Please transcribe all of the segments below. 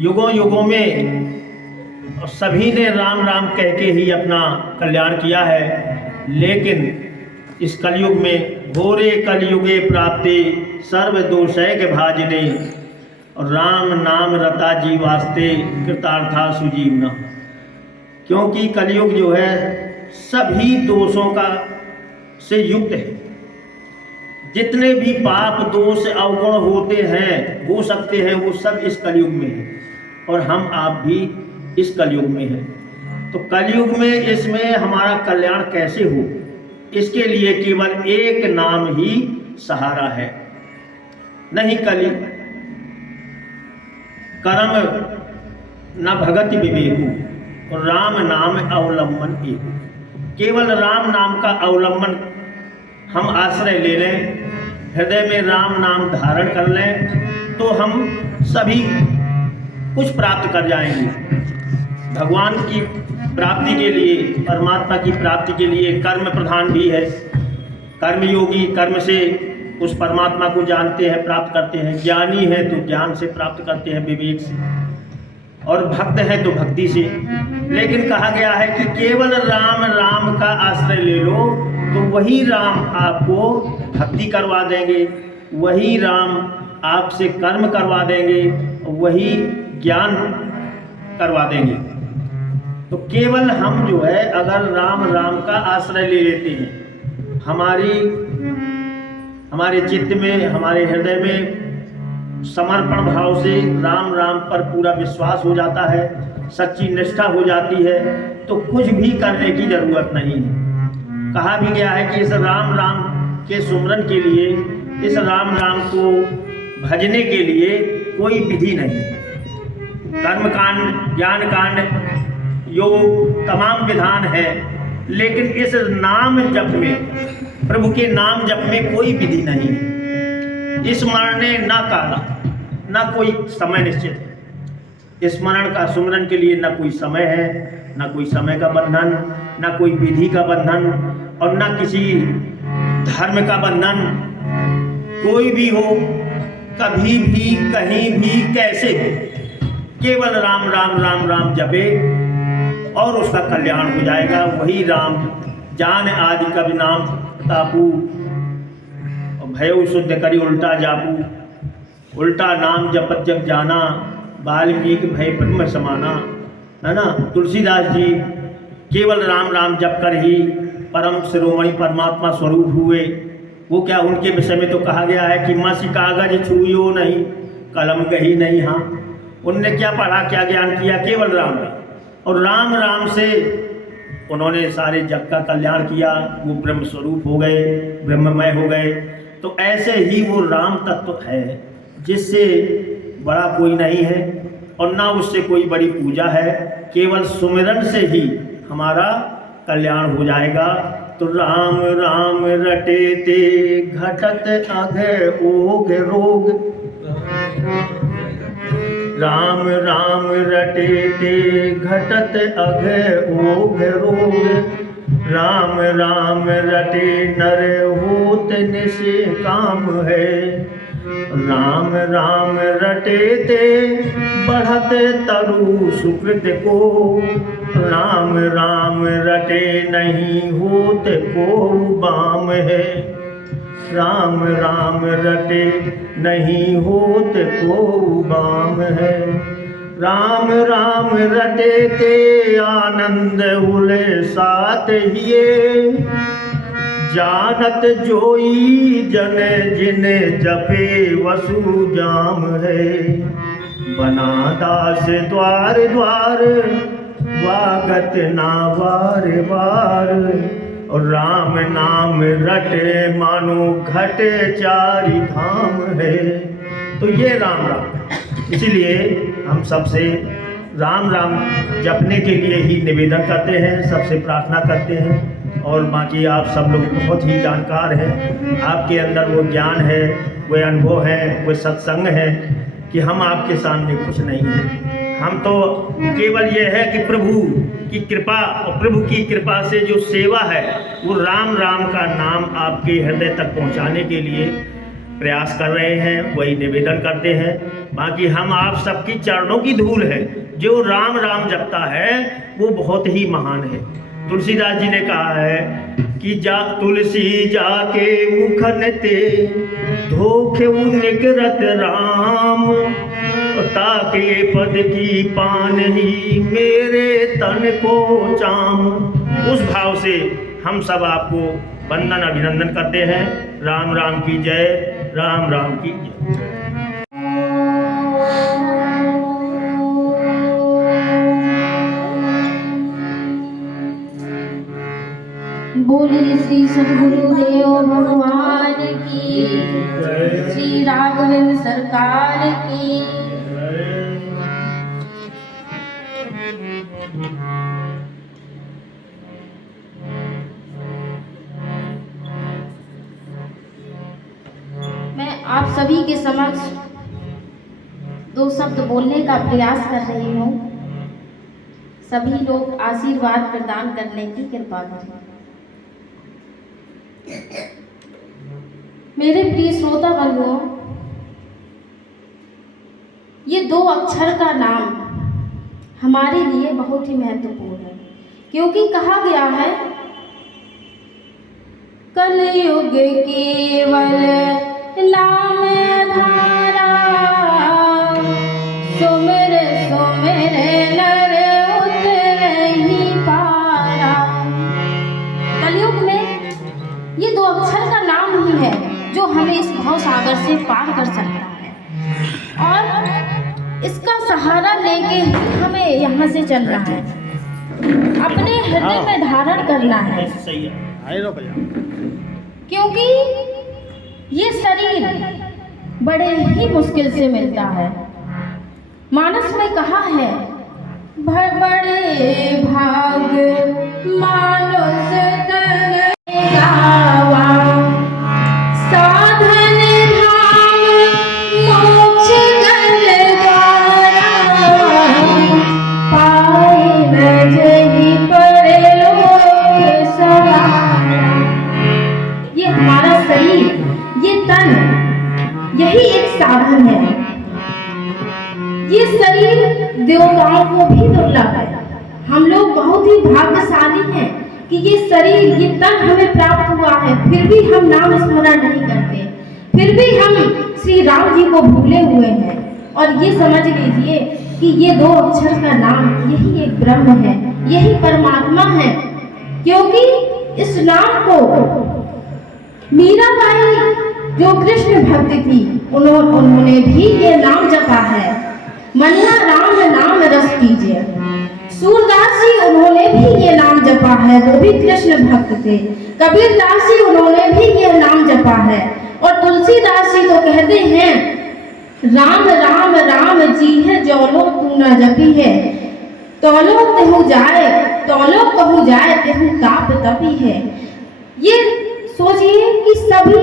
युगों युगों में सभी ने राम राम कह के ही अपना कल्याण किया है, लेकिन इस कलयुग में घोरे कलयुगे प्राप्ति सर्व दोषैक भाजने और राम नाम रता जी वास्ते कृतार्था सुजीवना। क्योंकि कलयुग जो है सभी दोषों का से युक्त है। जितने भी पाप दोष अवगुण होते हैं हो सकते हैं वो सब इस कलयुग में है, और हम आप भी इस कलयुग में हैं। तो कलयुग में इसमें हमारा कल्याण कैसे हो, इसके लिए केवल एक नाम ही सहारा है। नहीं कलि कर्म न भगति विवेकु और राम नाम अवलंबन एकु। केवल राम नाम का अवलंबन हम आश्रय ले लें, हृदय में राम नाम धारण कर लें, तो हम सभी कुछ प्राप्त कर जाएंगे। भगवान की प्राप्ति के लिए, परमात्मा की प्राप्ति के लिए कर्म प्रधान भी है। कर्मयोगी कर्म से उस परमात्मा को जानते हैं, प्राप्त करते हैं। ज्ञानी है तो ज्ञान से प्राप्त करते हैं, विवेक से, और भक्त है तो भक्ति से। लेकिन कहा गया है कि केवल राम राम का आश्रय ले लो तो वही राम आपको भक्ति करवा देंगे, वही राम आपसे कर्म करवा देंगे, वही ज्ञान करवा देंगे। तो केवल हम जो है अगर राम राम का आश्रय ले लेते हैं, हमारे चित्त में, हमारे हृदय में समर्पण भाव से राम राम पर पूरा विश्वास हो जाता है, सच्ची निष्ठा हो जाती है, तो कुछ भी करने की जरूरत नहीं है। कहा भी गया है कि इस राम राम के सुमरन के लिए, इस राम राम को भजने के लिए कोई विधि नहीं। कर्म कांड, ज्ञान कांड, योग, तमाम विधान है, लेकिन इस नाम जप में, प्रभु के नाम जप में कोई विधि नहीं है। स्मरणे न काला, न कोई समय निश्चित है। स्मरण का, सुमरन के लिए न कोई समय है, न कोई समय का बंधन, न कोई विधि का बंधन, और न किसी धर्म का बंधन। कोई भी हो, कभी भी, कहीं भी, कैसे भी, केवल राम राम राम राम जपे और उसका कल्याण हो जाएगा। वही राम जान आदि कवि नाम तापू, भय शुद्ध करी उल्टा जापू। उल्टा नाम जपत जग जाना, वाल्मीकि भय ब्रह्म समाना, है ना। तुलसीदास जी केवल राम राम जप कर ही परम शिरोमणि परमात्मा स्वरूप हुए। वो क्या, उनके विषय में तो कहा गया है कि मसी कागज छुइयो नहीं, कलम गही नहीं। हाँ, उनने क्या पढ़ा, क्या ज्ञान किया, केवल राम राम, और राम राम से उन्होंने सारे जग का कल्याण किया। वो ब्रह्म स्वरूप हो गए, ब्रह्ममय हो गए। तो ऐसे ही वो राम तत्व है जिससे बड़ा कोई नहीं है और ना उससे कोई बड़ी पूजा है। केवल सुमिरन से ही हमारा कल्याण हो जाएगा। तो राम राम रटे ते घटत अघ ओग रोग, राम राम रटे ते घटत अघ ओग रोग, राम राम रटे नर होत निष्काम है, राम राम रटे ते बढ़त तरु सुकृत को, राम राम रटे नहीं होत को बाम है, राम राम रटे नहीं होत को बाम है, राम राम रटे ते आनंद उले साथ हिये, जानत जोई जन जिन जपे वसु जाम है, बना दास द्वार द्वार वागत ना बार बार, और राम नाम रटे मानो घटे चारि धाम है। तो ये राम राम, इसीलिए हम सबसे राम राम जपने के लिए ही निवेदन करते हैं, सबसे प्रार्थना करते हैं। और बाकी आप सब लोग बहुत ही जानकार हैं, आपके अंदर वो ज्ञान है, वो अनुभव है, वो सत्संग है कि हम आपके सामने कुछ नहीं हैं। हम तो केवल ये है कि प्रभु की कृपा, और प्रभु की कृपा से जो सेवा है वो राम राम का नाम आपके हृदय तक पहुंचाने के लिए प्रयास कर रहे हैं, वही निवेदन करते हैं। बाकी हम आप सबकी चरणों की धूल है। जो राम राम जपता है वो बहुत ही महान है। तुलसीदास जी ने कहा है कि जा तुलसी जाके मुखन ते धोखे निकरत राम, ताके पद की पान ही मेरे तन को चाम। उस भाव से हम सब आपको वंदन अभिनंदन करते हैं। राम राम की जय, राम राम की जय। बोलिए श्री सद्गुरुदेव भगवान की, श्री राघवेंद्र सरकार की। मैं आप सभी के समक्ष दो शब्द बोलने का प्रयास कर रही हूँ। सभी लोग आशीर्वाद प्रदान करने की कृपा करें। मेरे प्रिय श्रोता बंधुओं, ये दो अक्षर का नाम हमारे लिए बहुत ही महत्वपूर्ण है, क्योंकि कहा गया है कलयुग केवल नाम धारा, सुमिर सुमिर नर उतरहि पारा। कलयुग में ये दो अक्षर का नाम ही है जो हमें इस भव सागर से पार कर सकता है, और इसका सहारा लेके हमें यहाँ से चलना है, अपने हृदय में धारण करना है। क्योंकि ये शरीर बड़े ही मुश्किल से मिलता है। मानस में कहा है बड़े भाग मानुष तन गावा, साधन धाम मोक्ष गल द्वारा, पाए न जहि परलोक सहारा। ये हमारा शरीर, ये तन, यही एक साधन है। ये शरीर देवताओं को भी दुर्लभ है। हम लोग बहुत ही भाग्यशाली हैं कि ये शरीर, ये तन हमें प्राप्त हुआ है, फिर भी हम नाम स्मरण नहीं करते, फिर भी हम श्री राम जी को भूले हुए हैं। और ये समझ लीजिए कि ये दो अक्षर का नाम यही एक ब्रह्म है, यही परमात्मा है। क्योंकि इस नाम को मीराबाई जो कृष्ण भक्त थी, उन्होंने भी ये नाम जपा है। मन्ना राम नाम रस कीजिए। सूरदास जी उन्होंने भी ये नाम जपा है, वो भी कृष्ण भक्त थे। कबीर दास जी उन्होंने भी ये नाम जपा है। और तुलसीदास जी तो कहते हैं राम राम राम जी है जौलो तू न जपी है, तौलो कहू जाए तौलो कहू जाए तेहू ताप तपी है। ये सोचिए कि सभी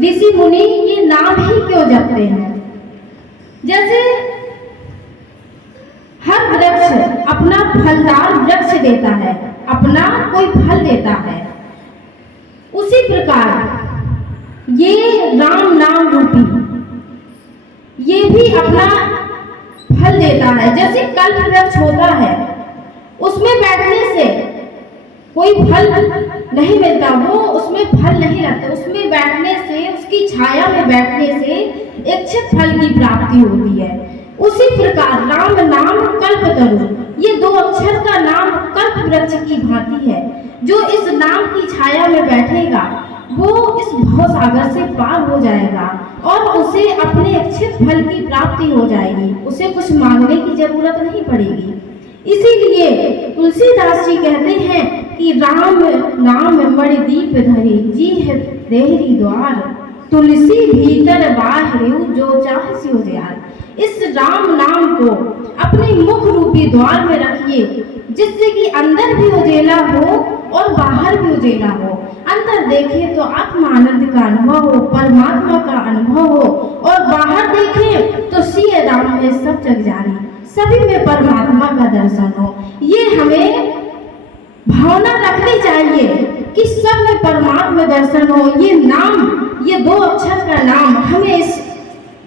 ऋषि मुनि ये नाम ही क्यों जपते हैं। जैसे हर वृक्ष अपना फलदार वृक्ष देता है, अपना कोई फल देता है, उसी प्रकार ये राम नाम रूपी ये भी अपना फल देता है। जैसे कल्प वृक्ष होता है, उसमें बैठने से कोई फल नहीं मिलता, वो उसमें फल नहीं लगता, उसमें बैठने से, उसकी छाया में बैठने से इच्छित फल की प्राप्ति होती है। उसी प्रकार राम नाम कल्पतरु, ये दो अक्षर का नाम कल्प वृक्ष की भांति है। जो इस नाम की छाया में बैठेगा वो इस भव सागर से पार हो जाएगा और उसे अपने इच्छित फल की प्राप्ति हो जाएगी, उसे कुछ मांगने की जरूरत नहीं पड़ेगी। इसीलिए तुलसीदास जी कहते हैं कि राम नाम मणि दीप धरी, जी है देहरी द्वार, तुलसी भीतर बाहर जो चाहे सियो दयाल। इस राम नाम को अपने मुख रूपी द्वार में रखिए, जिससे कि अंदर भी उजेला हो और बाहर भी उजेला हो। अंदर देखिए तो आत्मानंद का अनुभव हो, परमात्मा का अनुभव हो, और बाहर देखें तो श्री राम में सब जग जानी, सभी में परमात्मा का दर्शन हो। ये हमें भावना रखनी चाहिए कि सब में परमात्मा दर्शन हो। ये नाम, ये दो अक्षर का नाम हमें इस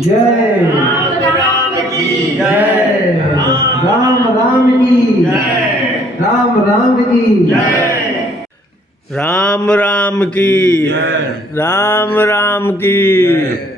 जय राम की जय राम राम की जय राम राम की जय राम राम की राम राम की